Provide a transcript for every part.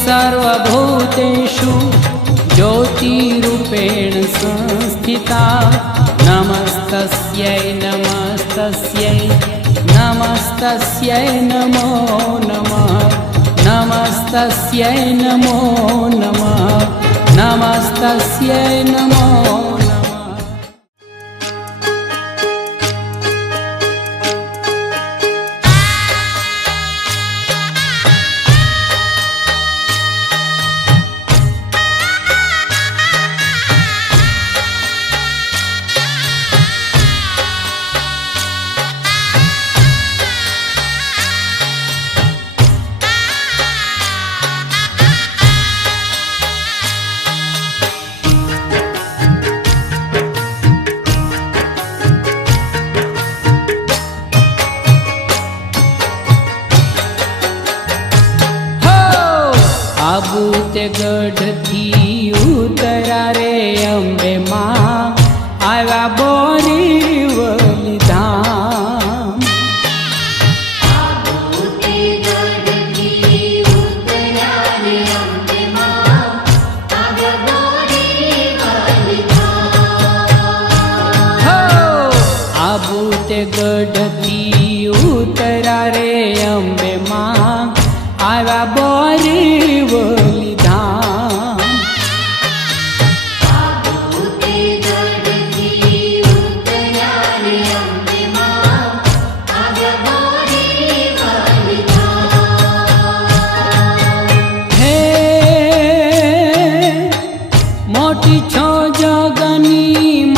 सर्वभूतेषु ज्योतिरूपेण संस्थिता नमस्तस्यै नमस्तस्यै नमस्तस्यै नमो नमः नमस्तस्यै नमो नमः नमस्तस्यै नमो आबूते गढ़थी उतरा रे अंबे मां आव्या बोरीवली धाम आबूते गढ़थी उतरा रे अंबे मां आव्या बोरीवली धाम हो आबूते गढ़थी उतरा रे अंबे मां आव्या बोरीवली धाम आबूते गढ़थी उतरा रे अंबे मां आव्या बोरीवली धाम हे मोटी छो जगनी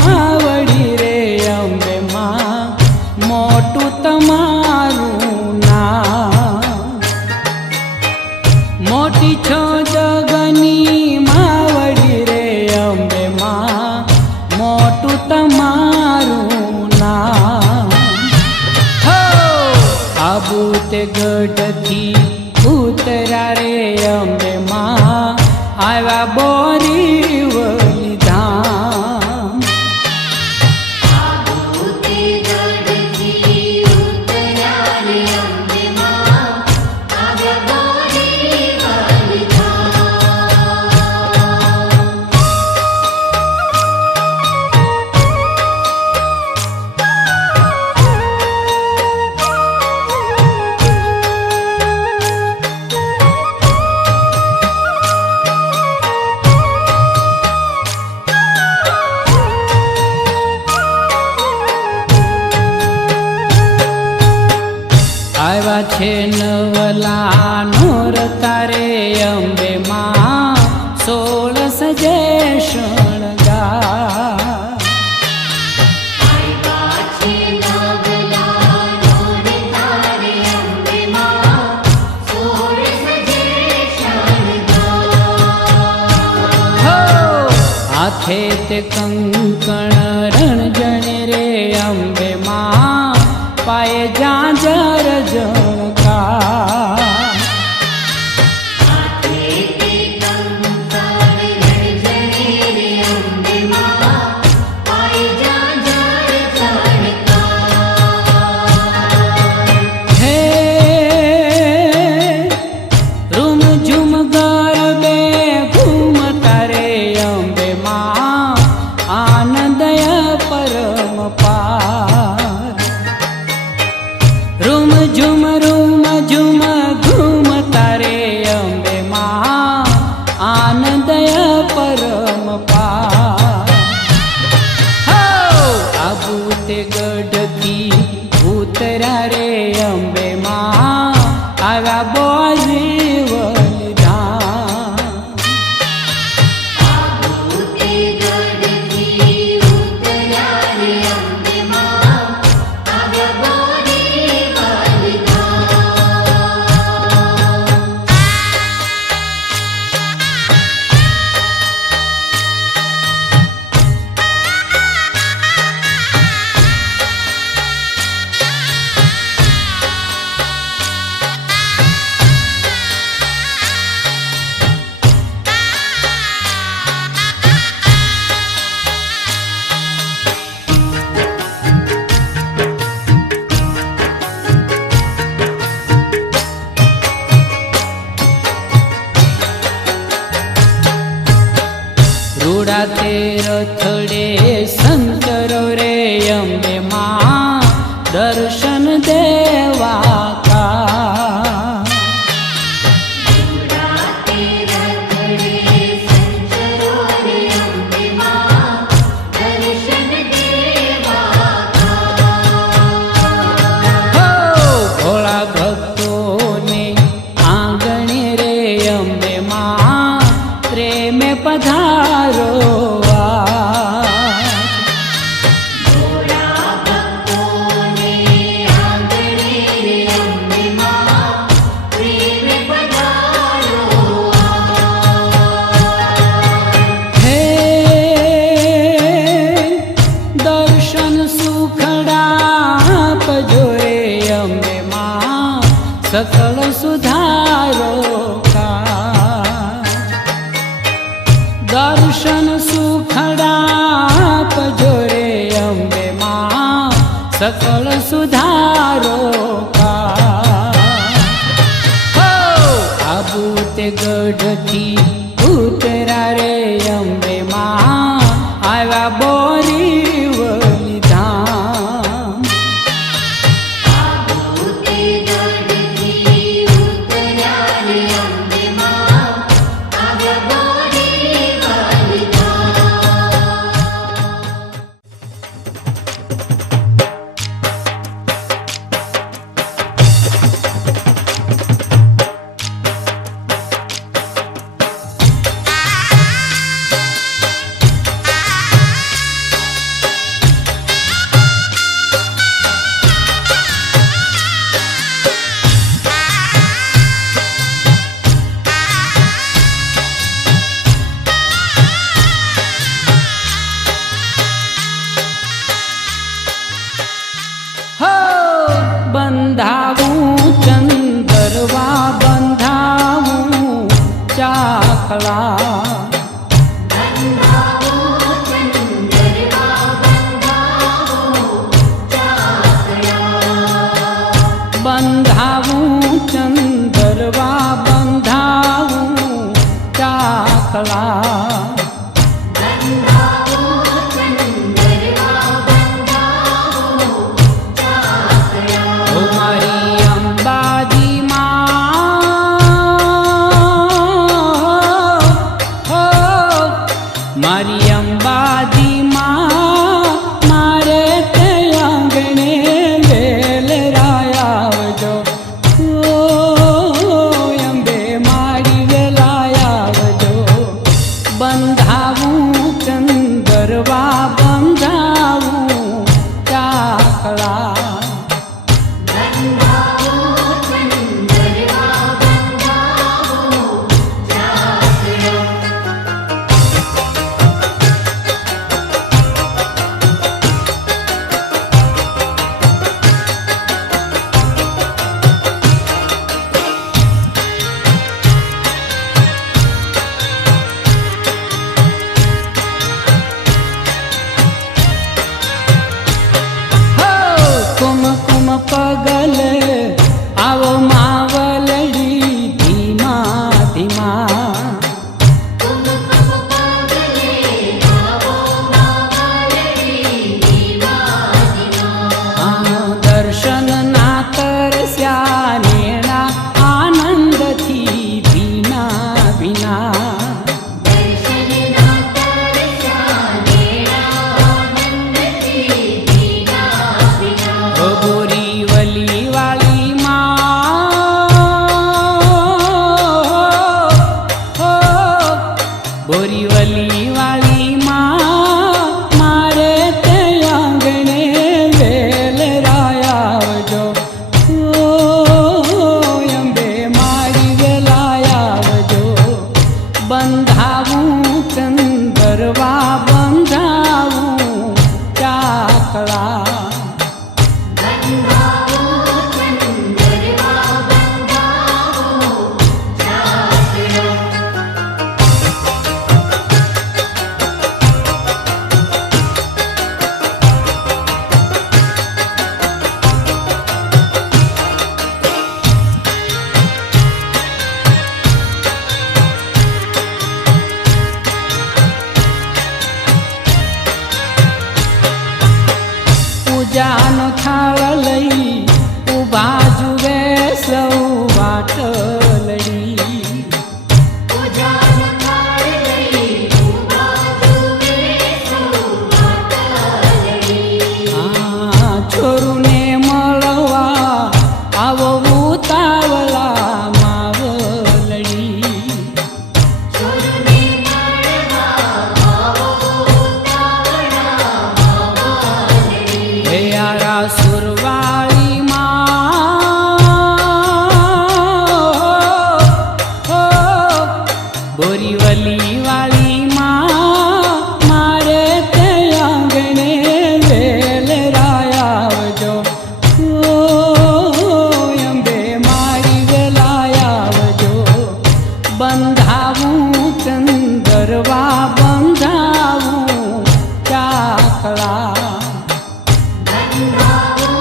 मावड़ी रे अंबे मां मोटू तमारू मोटी छो जगनी मावड़ी रे अंबे मां मोटू तमारू नाम हो आबूते गढ़थी उतरा रे अंबे मां आव्या बोरीवली धाम आबूते गढ़थी उतरा रे अंबे मां आव्या बोरीवली आव्या छे नवला नोरता रे अंबे मां 16 सजे शणगार आव्या छे नवला नोरता रे अंबे मां 16 सजे शणगार हो हाथे ते कंकण रणजणे रे अंबे मां पाए झांझर झणकार हाथे ते कंकण रणजणे रे अंबे मां पाए झांझर झणकार हे रूम झुम गरबे घूमता रे अंबे मां आनंदय परम पार रूम સુરાતે રથડે સંતરો રે અંબે માં દર્શન દેવા કા રાતે રખડે સંચરો રે અંબે માં દર્શન દેવા હો ભોળા ભક્તોને આંગણે રે અંબે માં પ્રેમે પધારો ભોળા ભક્તોને આંગણે રે અંબે માં પ્રેમે પધારો હે દર્શન સુખડા પજો રે અંબે માં સકળ સુધારો દર્શન સુખડા પજો રે અંબે માં સકળ સુધારો હો આબુ તે ગઢથી ઉતરા રે અંબે માં આવ્યા બોરીવલી ધામ આબુતે ગઢથી ઉતર્યા રે અંબે માં આવ્યા બોરીવલી હો બંધાવું ચંદરવા બંધાવું ચાકલા બંધાવો ચંદરવા બંધાવો ચાકડા બંધાવું ચંદરવા બંધાવું ચાકલા બંધાવો ચંદરવા બંધાવો ચાકડા ઓ મારી અંબાજી હો મારી અંબાજી મારે તે આંગણે વેલરાય આવજો ઓ અંબે મારી વેલાય આવજો બંધાવું ચંદરવા બંધાવું ચાકલા બંધાવો ચંદરવા બંધાવો ચાકડા હો કુમકુમ પગલ આવો માવલડી ધીમા ધીમા કુમકુમ પગલે આવો માવલડી ધીમા ધીમા દર્શન ના તરસ્યા નેણા આનંદથી ભીના ભીના દર્શનના તરસ્યા નેણા આનંદથી ભીના ભીના બોરી વલી વાળી માવલડી પૂજાન થાળ લઈ ઉભા જુએ સૌ માતલડી આ છોરુને મળવા આવો ઉતાવળા માવલડી છોરને મળવા આવો ઉતાવળા માવલડી હે આરા સુરવાળી બોરીવલી વાળી મારે તે આંગણે વેલ રાયાવજો અંબે મારી વેલાયાવજો બંધાવું ચંદરવા બંધાવું ચાકલા બંધાવો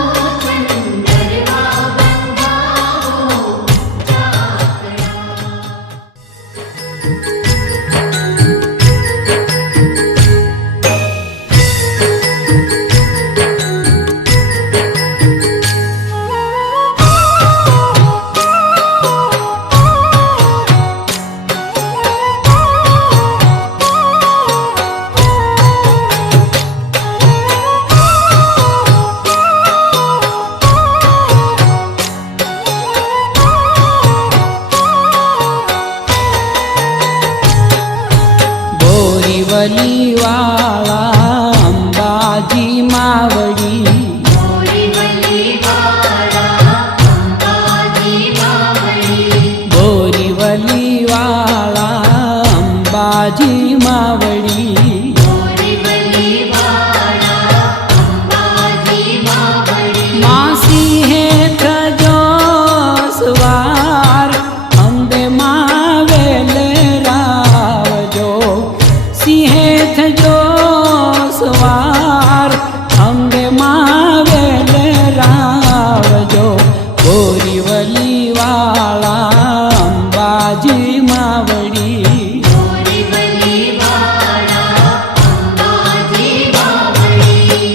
ચંદરવા બંધાવો ચાકડા બોરીવલી વાળા અંબાજી માવડી બોરીવલી વાળા અંબાજી માવડી બોરીવલી વાળા અંબાજી માવડી બોરીવલી વાળા અંબાજી માવડી માસી હેઠ જો સવાર અંબે માવેલ રાવજો સિંહેથ જો સવાર અંબે માવેલ રાવજો બોરીવલી વાળા અંબાજી માવડી બોરીવલી વાળા અંબાજી માવડી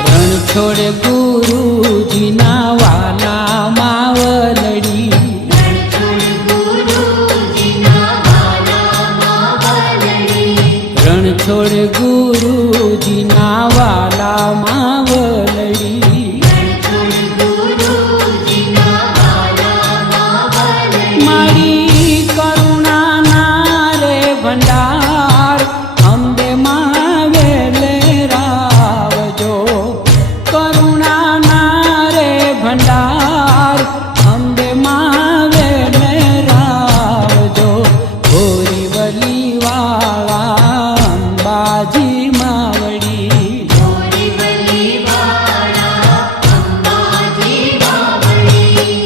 રણછોડ ગુરુજીના વાલા માવલડી રણછોડ ગુરુજીના વાલા માવલડી રણછોડ ગુરુજીના વાલા માવલડી રણછોડ ગુરુજીના વાલા માવલડી મારી કરુણાના રે ભંડાર અંબે માવેલ રાવજો કરુણાના રે ભંડાર અંબે માવેલ રાવજો બોરીવલી વાળા અંબાજી માવડી બોરીવલી વાળા અંબાજી માવડી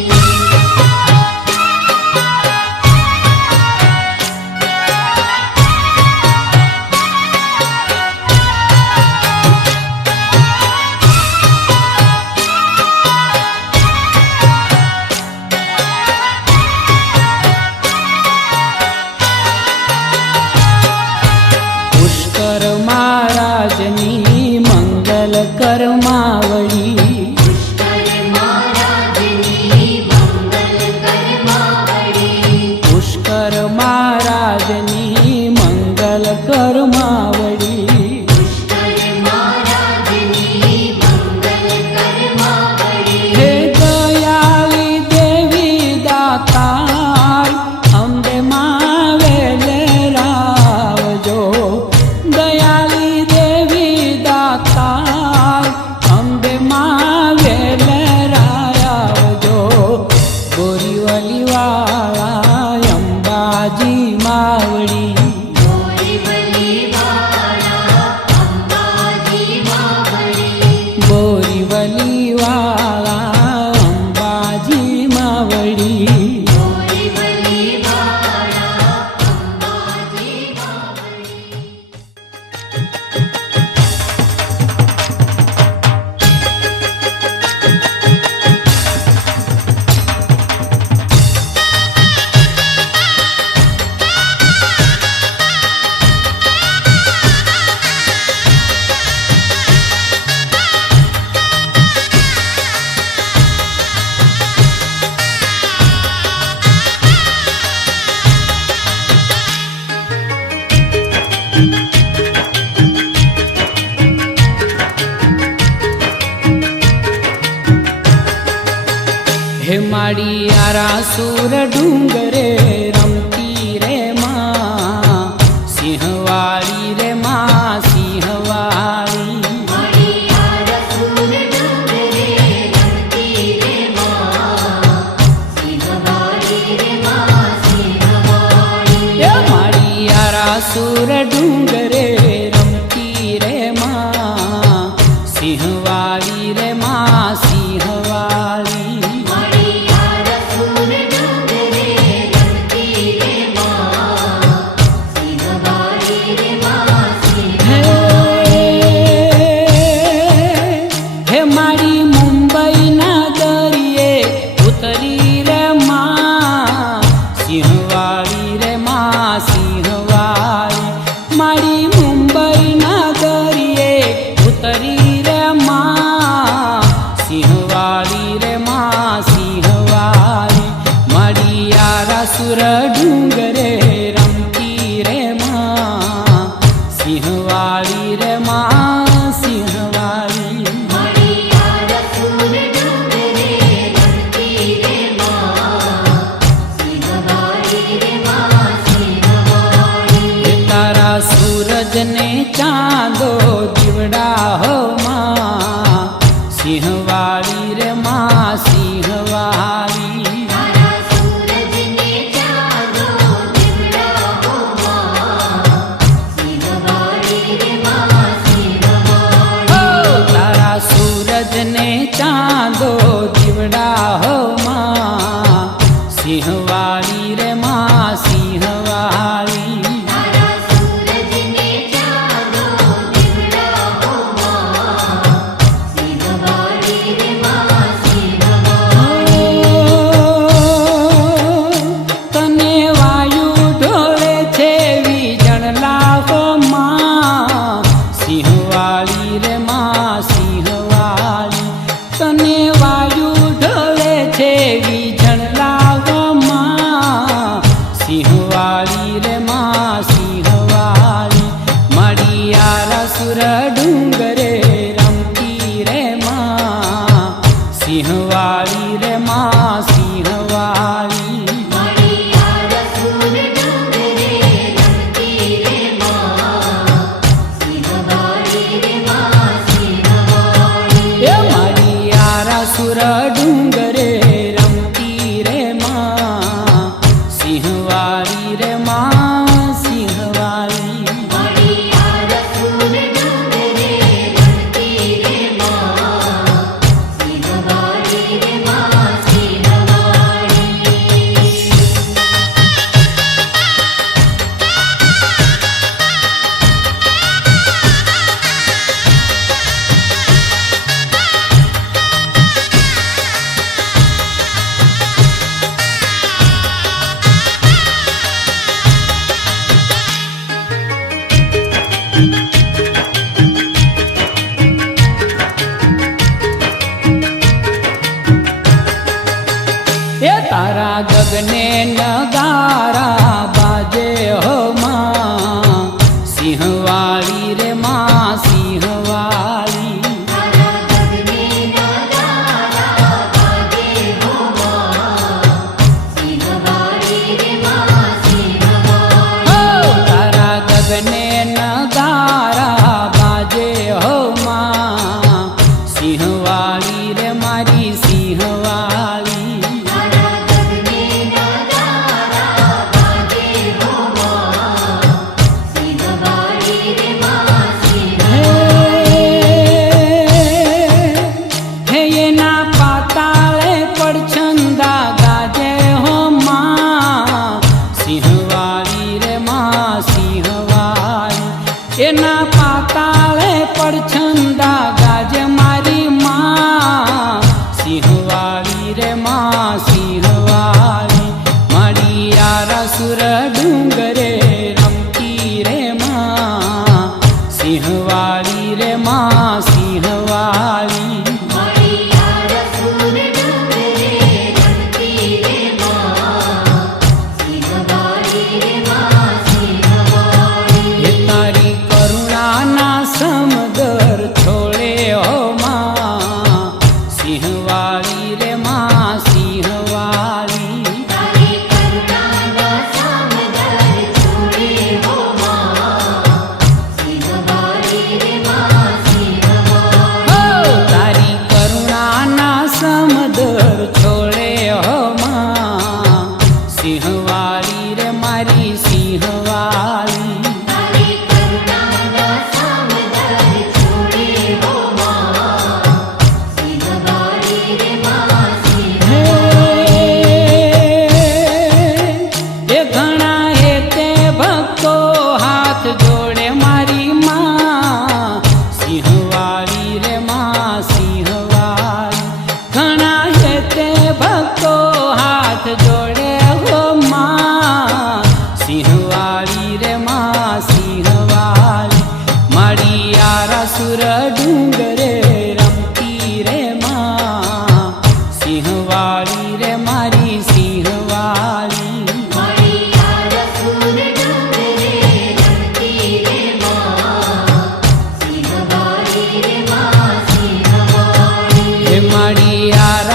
પુષ્કર મહારાજની મંગલ કરમાવડી પુષ્કર મહારાજની મંગલ કરમાવડી પુષ્કર મહારાજની મંગલ કરમાવડી પુષ્કર મહારાજની મંગલ કરમાવડી હે દયાળી દેવી દાતાર અંબે માવેલ રાવજો દયાળી દેવી દાતાર અંબે માવેલ રાવજો બોરીવલી વાળા અંબાજી માવડી બોરીવલી વાળા અંબાજી માવડી બોરીવલી વાળા અંબાજી માવડી બોરીવલી વાળા અંબાજી માવડી. 「હે માડી આરાસુર ડુંગરે રમતી રે માં સિંહવાળી રે માં સિંહવાળી સુર ડુંગરે રમતી રે માં સિંહવાળી રે માં સિંહવાળી હે મારી મુંબઈના દરિયે ઉતરી રે માં સિંહવાળી રે માં સિંહવાળી મારી મુંબઈના દરિયે ઉતરી રે માં સિંહવાળી રે માં સિંહવાળી મારી આરાસુર ડુંગરે રમતી રે માં સિંહવાળી રે માં સિંહવાળી તારા સૂરજને ચાંદો જીવડા હો માં સિંહવાળી રે માં સિંહવાળી તારા સૂરજને ચાંદો જીવડા હો માં સિંહવાળી રે માં સિંહવાળી સિંહવાળી રે માં સિંહવાળી તને વાયુ ઢળે છે વીજણ લાવમાં સિંહવાળી રે માં સિંહવાળી મારી આરાસુર ડુંગરે રમતી રે માં સિંહવાળી રે માં સિંહવાળી સુર ડુંગરે રમતી રે માં સિંહવાળી રે માં સિંહવાળી તારા ગગને નગારા બાજે હો માં સિંહવાળી રે માં સિંહવાળી તારા ગગને નગારા બાજે હો માં સિંહવાળી રે મારી સિંહવાળી એના પાતાળે પડછંદા ગાજે મારી માં સિંહવાળી રે માં સિંહવાળી મારી આરાસુર ડુંગરે રમતી રે માં સિંહવાળી રે માં સિંહવાળી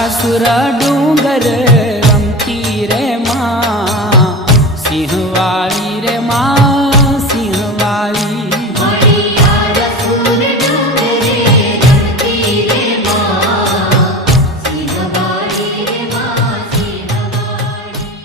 સુર ડુંગર રમતી રે માં સિંહવાળી રે માં સિંહવાળી મણિયાર સુર ડુંગરે રમતી રે માં સિંહવાળી રે માં સિંહવાળી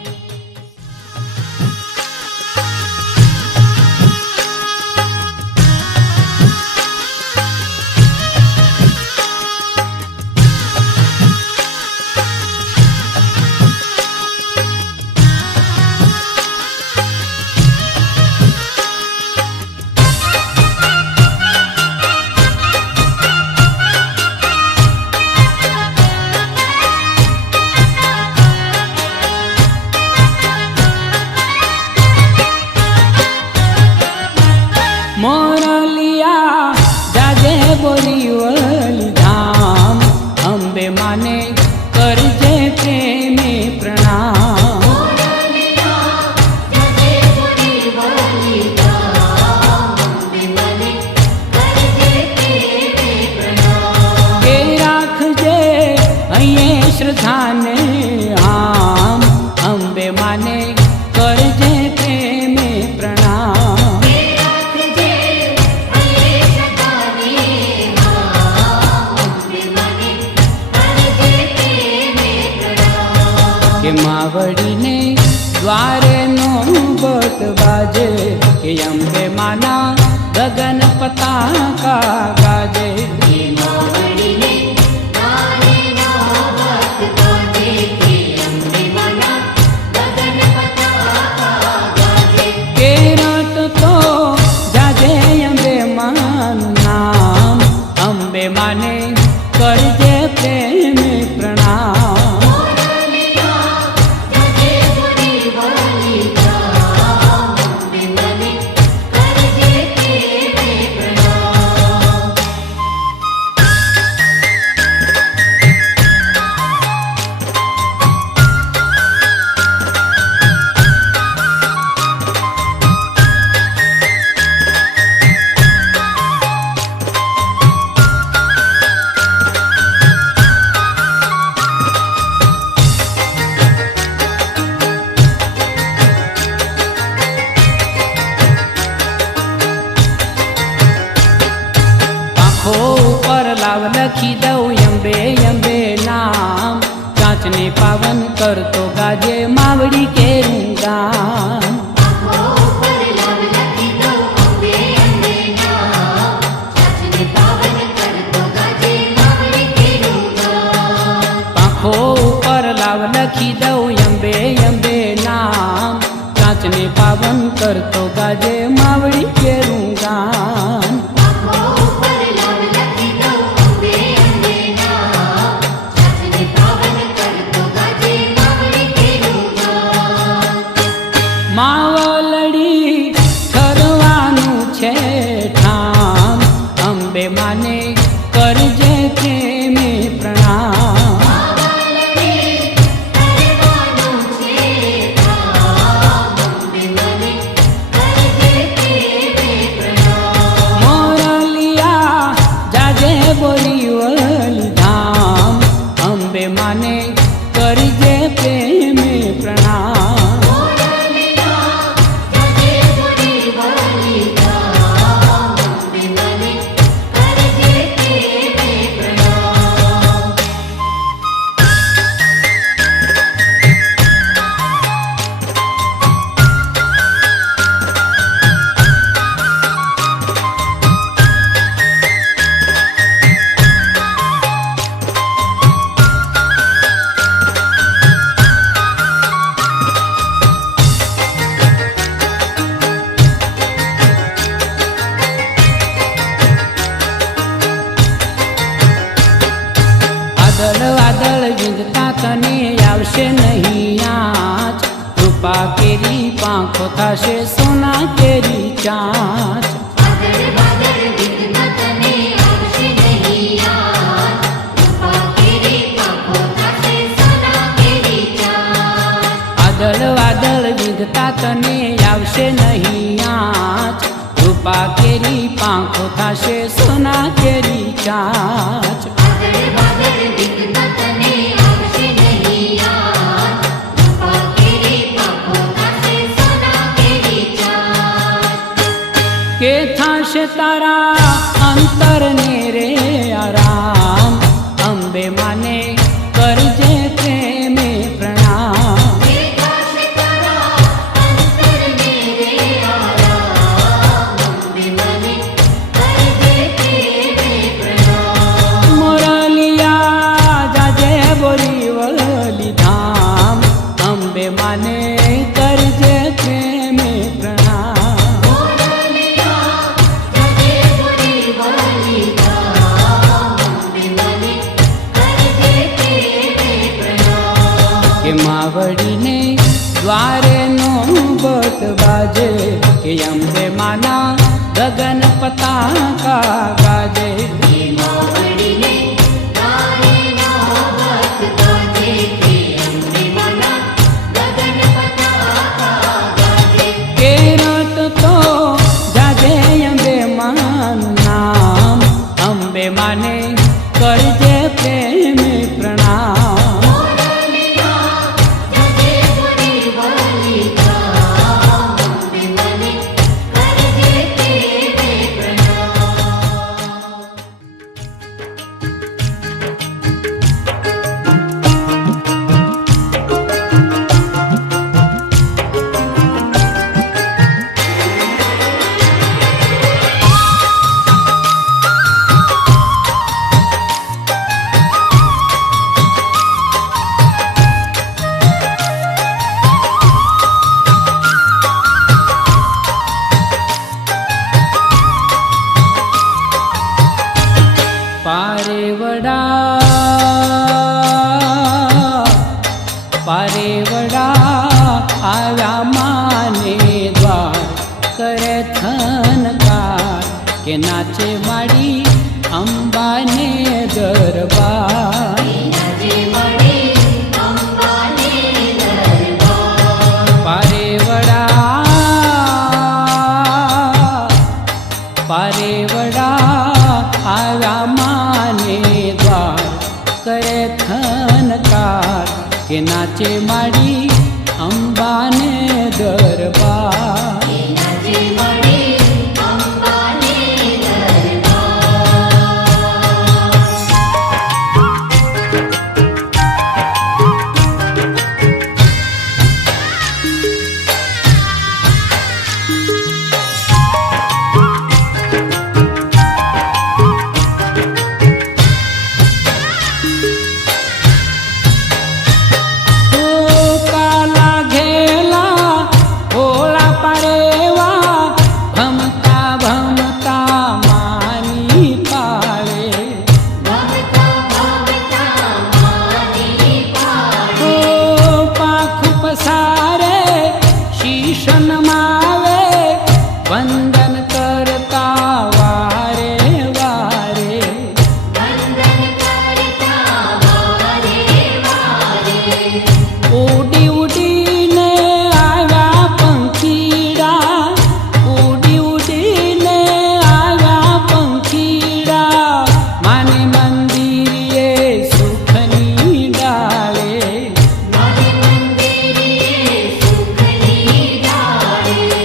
મોરલિયા જાજે બોલી વલી ધામ અંબે માને કરજે પ્રેમે પ્રણામ કે રાખજે અહીંયા શ્રદ્ધાને આમ અંબે માને કરજે પ્રેમે પ્રણામ કે માવડીને દ્વારે નો બત બાજે કે અંબે માના ગગન પતાકા ગાજે કે રટ તો જાજે અંબે માનું નામ અંબે માને કરજે પ્રેમે પ્રણામ આંખો ઉપર લાવ લખી દઉં અંબે અંબે નામ કાચને પાવન કરતો ગાજે માવડી કેરું ગામ આંખો ઉપર લાવ લખી દઉં અંબે અંબે નામ કાચને પાવન કરતો ગાજે માવડી કેરું ગામ માવલડી ઠરવાનું છે ઠામ અંબે માને કરજે પ્રેમે પ્રણામ મોરલિયા જાજે બોલી વલી ધામ અંબે માને કરજે પ્રેમે પ્રણામ વાદળ વાદળ વિંધતા તને આવશે નહીં આંચ કૃપા કેરી પાંખો થશે સોના કેરી ચાંચ વાદળ વાદળ વિંધતા તને આવશે નહીં આંચ કૃપા કેરી પાંખો થશે સોના કેરી ચાંચ વાદળ વાદળ વિઘ્ન તને માને કરજે પ્રેમે પ્રણામ વિકાસ તારા અંતરને રે આરામ અંબે મને કરજે પ્રેમે પ્રણામ મોરલિયા જાજે બોરીવલી ધામ અંબે માને કરજે પ્રેમે પ્રણામ મોરલિયા જજે પુરી વાલી ધામ અંબે મને કરજે પ્રેમે પ્રણામ કે માવડીને દ્વારે નો બત બાજે કે અંબે માના ગગન પતાકા ગાજે માવડીને તારે નાવત ગાજે કે અંબે મના ગગન પતાકા ગાજે કેરત તો જાજે અંબે માનું નામ અંબે માને કરજે પ્રેમે પ્રણામ મોરલિયા જજે પુરી વાલી ધામ અંબે મને કરજે પ્રેમે પ્રણામ પારેવડા આવ્યા માને દ્વાર કરે થનકાર કે નાચે માડી અંબાને દરબાર જજે મળી અંબાને દરબાર પારેવડા આવ્યા માને દ્વાર કરે થનકાર કે નાચે માડી અંબાને દરબાર જજે મળી અંબાને દરબાર ઓ કાલા ઘેલા ભોળા પારેવા ભમતા ભમતા માની પાળે ભવતા ભવતા માની પાડે ઓ પાખું પસારે શીશ નમાવે વંદન કરતા વારે વારે વંદન કરતા વારે વારે ઉડી ઉડીને આવ્યા પંખીડા ઉડી ઉડીને આવ્યા પંખીડા માને મંદિરે સુખની ડાળે મારે મંદિરે સુખની ડાળે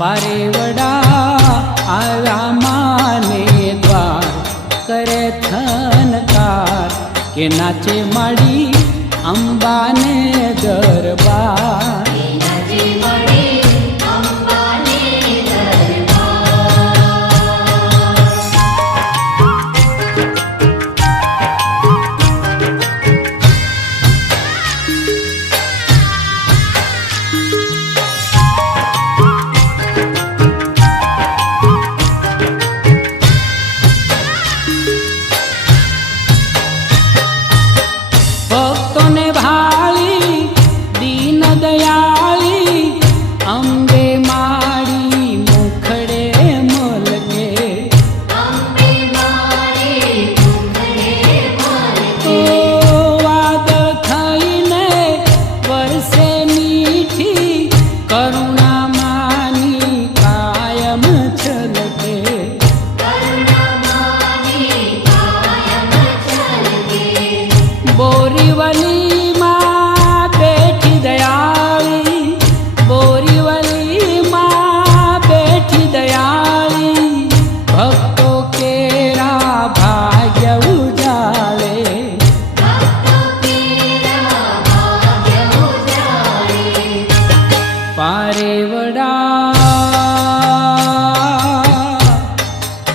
પારેવડા આવ્યા માને દ્વાર કરે થનકાર કે નાચે માડી અંબાને દરબાર જજે મળી અંબાને દરબાર ભક્તોને ભાળી દીન દયા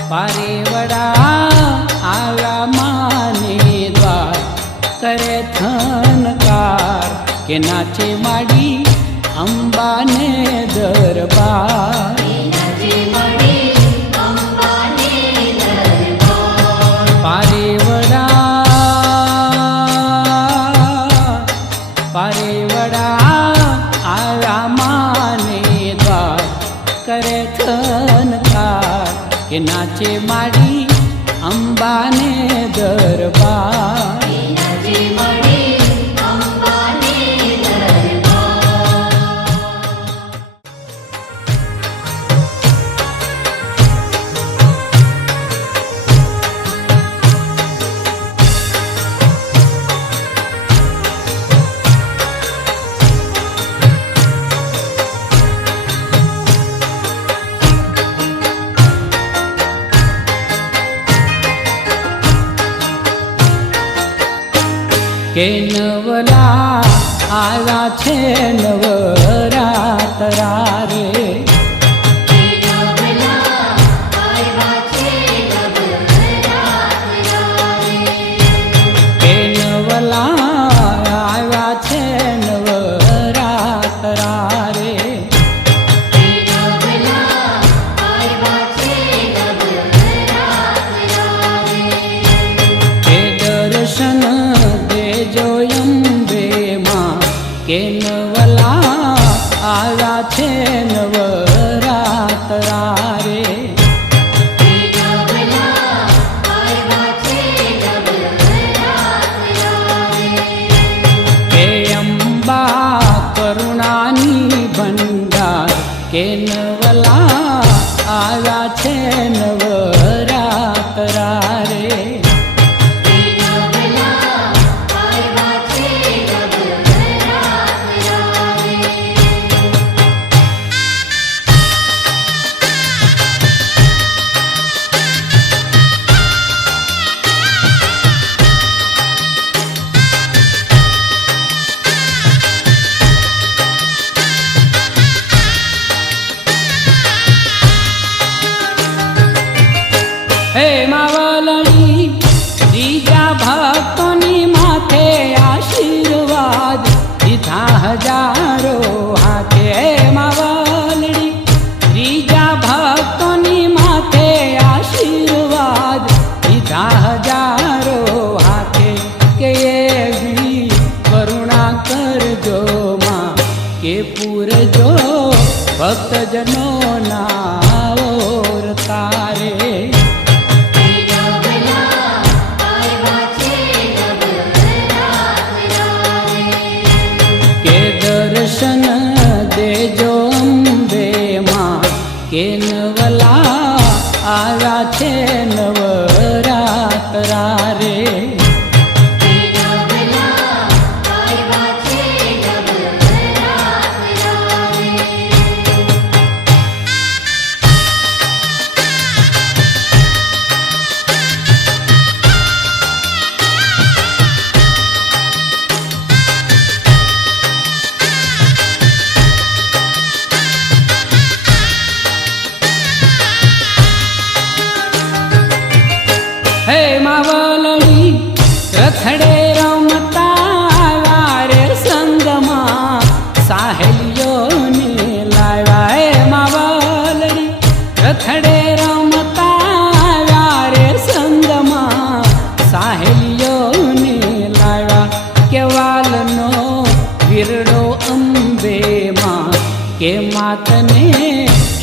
પારેવડા આવ્યા માને દ્વાર કરે થનકાર કે નાચે માડી અંબાને દરબાર નાચે માડી અંબાને દરબાર પારેવડા આવ્યા માને દ્વાર કરે થનકાર કે નાચે માડી અંબાને દરબાર નાચે માડી અંબાને દરબાર કે નવલા આવ્યા છે નવરાતરા રે કે નવલા આવ્યા છે નવરાતરા રે કે દર્શન દેજો અંબે માં કે નવલા આવ્યા છે નવરાતરા રે કે અંબા કરુણાની ભંડાર કે નવલા આવ્યા છે નવરાતરા રે હે માવલડી ત્રીજા ભક્તોની માથે આશીર્વાદ દીધા હજારો હાથે હે માવલડી ત્રીજા ભક્તોની માથે આશીર્વાદ દીધા હજારો હાથે કે એવી કરુણા કરજો માં કે પૂરજો ભક્તજનો ના ઓર તારે કે દર્શન દેજો અંબે માં કે નવલા આવ્યા છે નવરાતરા રે હે માવલડી રખડે રમતા આવ્યા રે સંગમાં સાહેલીઓને લાવ્યા હે માવલડી રખડે રમતા આવ્યા રે સંગમાં સાહેલીઓને લાવ્યા કે વાલનો વિરડો અંબે માં કે માતને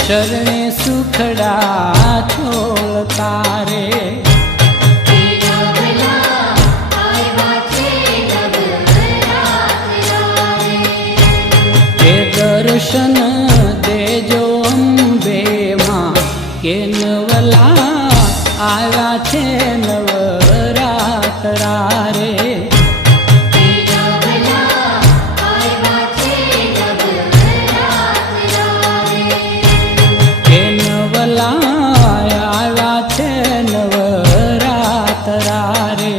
શરણે સુખડા છોડતા રે કે દર્શન દેજો અંબે માં કે નવલા આવ્યા છે નવરાતરા રે કે નવલા આવ્યા છે નવરાતરા રે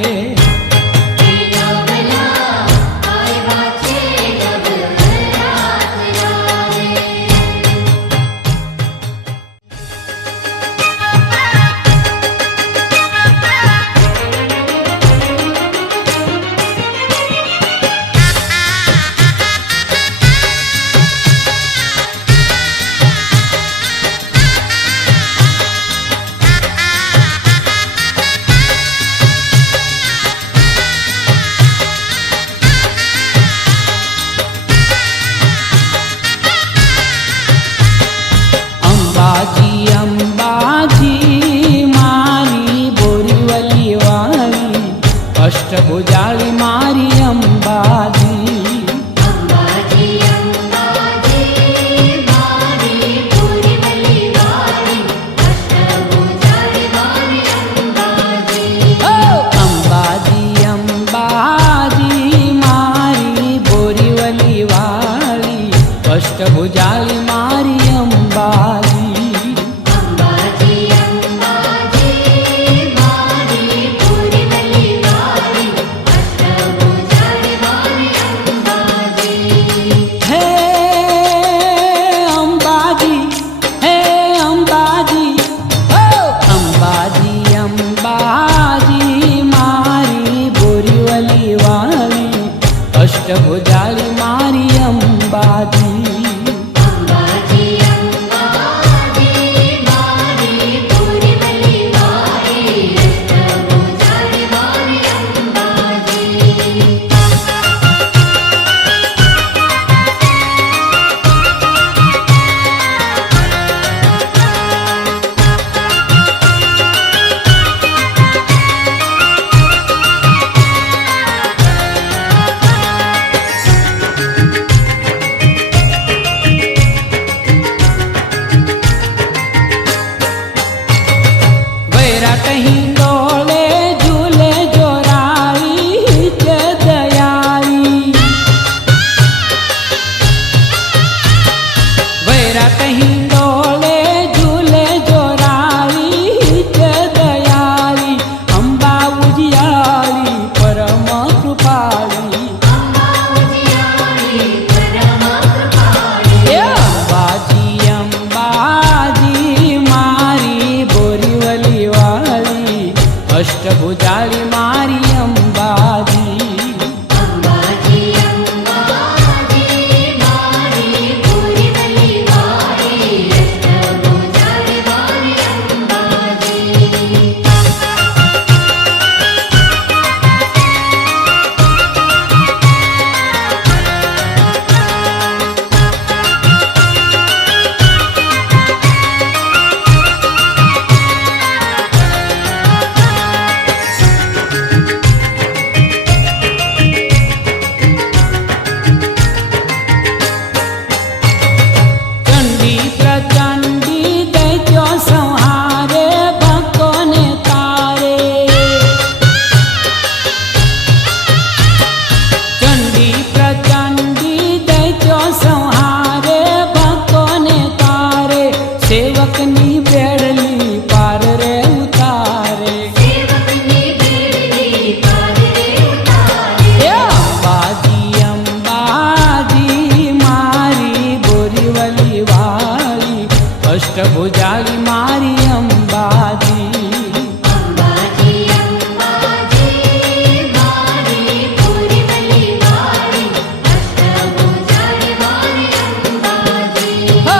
વૈરાટ હિંડોળે ઝૂલે જોરાળી હિચ દયાળી વૈરાટ હિંડોળે ઝૂલે જોરાળી હિચ દયાળી અંબા ઉજિયાળી પરમ કૃપાળી એ અંબાજી અંબાજી મારી બોરીવલી વાળી અષ્ટભુજાળી મારી અંબાજી ચંડી પ્રચંડી દૈત્યો સંહારે ભક્તોને તારે ચંડી પ્રચંડી દૈત્યો સંહારે ભક્તોને તારે સેવકની બેડલી પાર રે ઉતારે એ અંબાજી અંબાજી મારી બોરીવલી વાળી અષ્ટભુજાળી મારી અંબાજી હો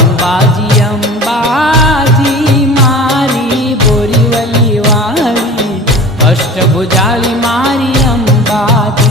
અંબાજી અંબાજી મારી બોરીવલી વાળી અષ્ટભુજાળી મારી અંબાજી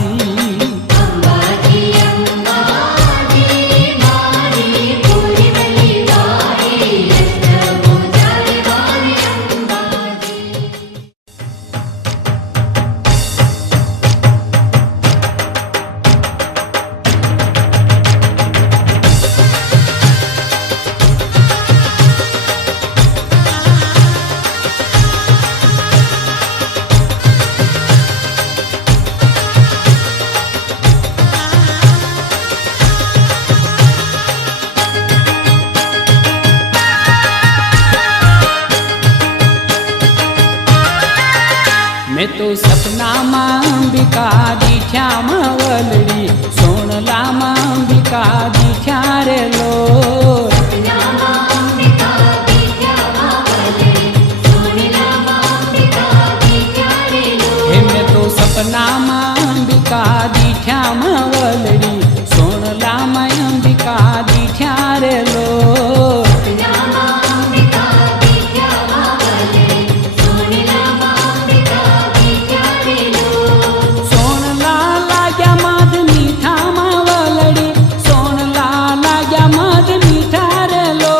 મેં તો સપનામાં અંબિકા દીઠ્યામાં વલડી સોણલામાં અંબિકા દીઠ્યા રે લો હે મેં તો સપનામાં અંબિકા દીઠ્યામાં વલડી સોણલામાં અંબિકા દીઠ્યા રે લો સોણલા લાગ્યા મધ મીઠામાં વલડી સોણલા લાગ્યા મધ મીઠા રે લો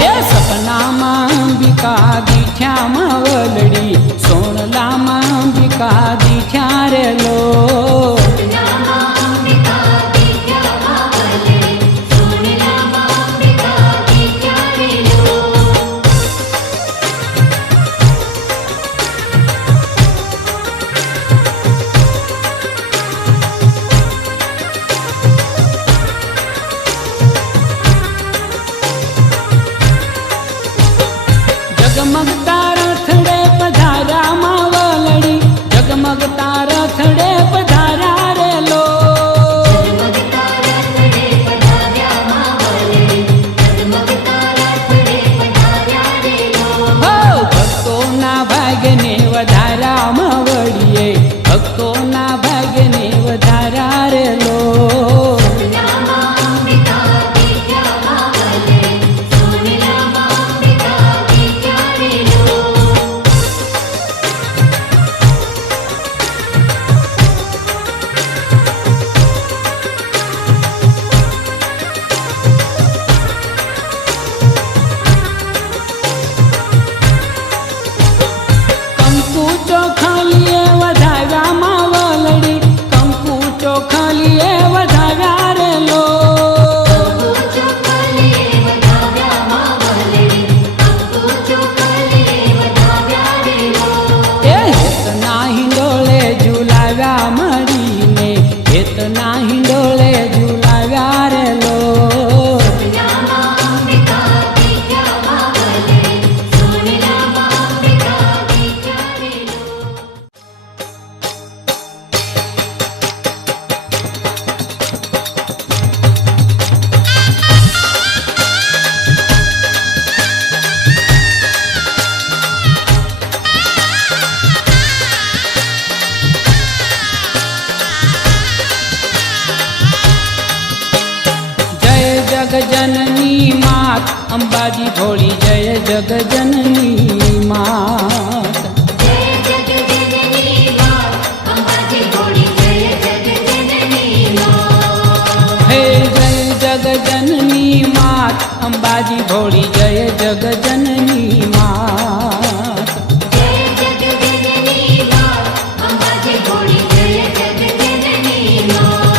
એ સપનામાં અંબિકા દીઠ્યામાં વલડી સોણલામાં અંબિકા દીઠ્યા રે લો જગમગતા રથડે પધાર્યામાં વલડી જગમગતા રથડે પધાર્યા રે લો હો ભક્તોના ભાગ્યને વધાર્યામાં વળીએ ભક્તોના ભાગ્યને વધાર્યા રે લો કંકુ ચોખાલીએ વધાવ્યા ઝુલાવ્યા રે લો સપનામાં અંબિકા દેખ્યા બાવલે સોનેલામાં અંબિકા દેખ્યા રે લો જગજનની માત અંબાજી ભોળી જય જગજનની માત જય જગજનની માત અંબાજી ભોળી જય જગજનની માત હે જય જગજનની માત અંબાજી ભોળી જય જગજનની માત જય જગજનની માત અંબાજી ભોળી જય જગજનની માત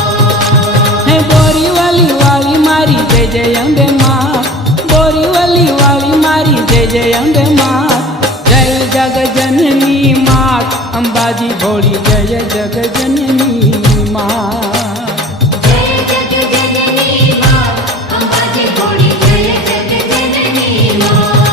હે બોરીવલી વાળી મારી જય જય અંબે માં બોરીવલી વાળી મારી જય જય અંબે માં જય જગજનની માત અંબાજી ભોળી જય જગજનની માત જય જગજનની માત અંબાજી ભોળી જય જગજનની માત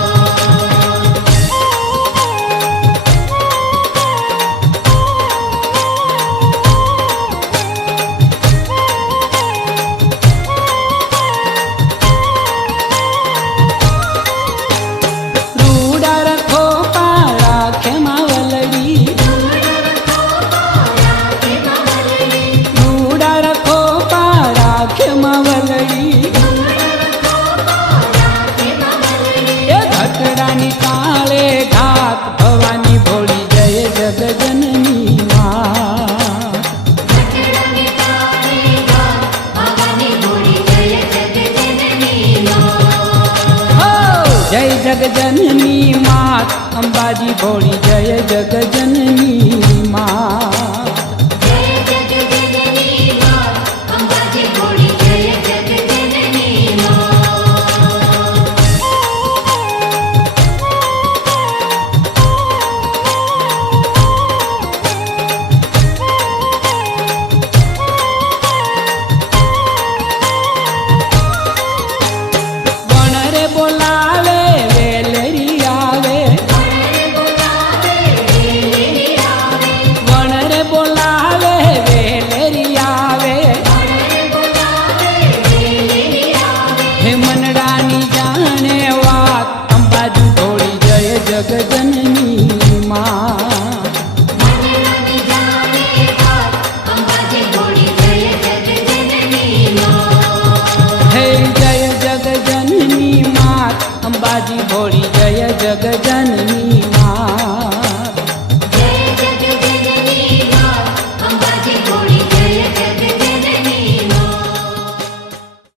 રૂડા રખો પારા ખેમા વલડી રૂડા રખો પારા ખેમા વલડી એ ઘટડાની કાળે ઘાત ભવાની ભોળી જય જગજનની માત ભગવાની ભોળી જય જગજનની માત હો જય જગજનની માત અંબાજી ભોળી જય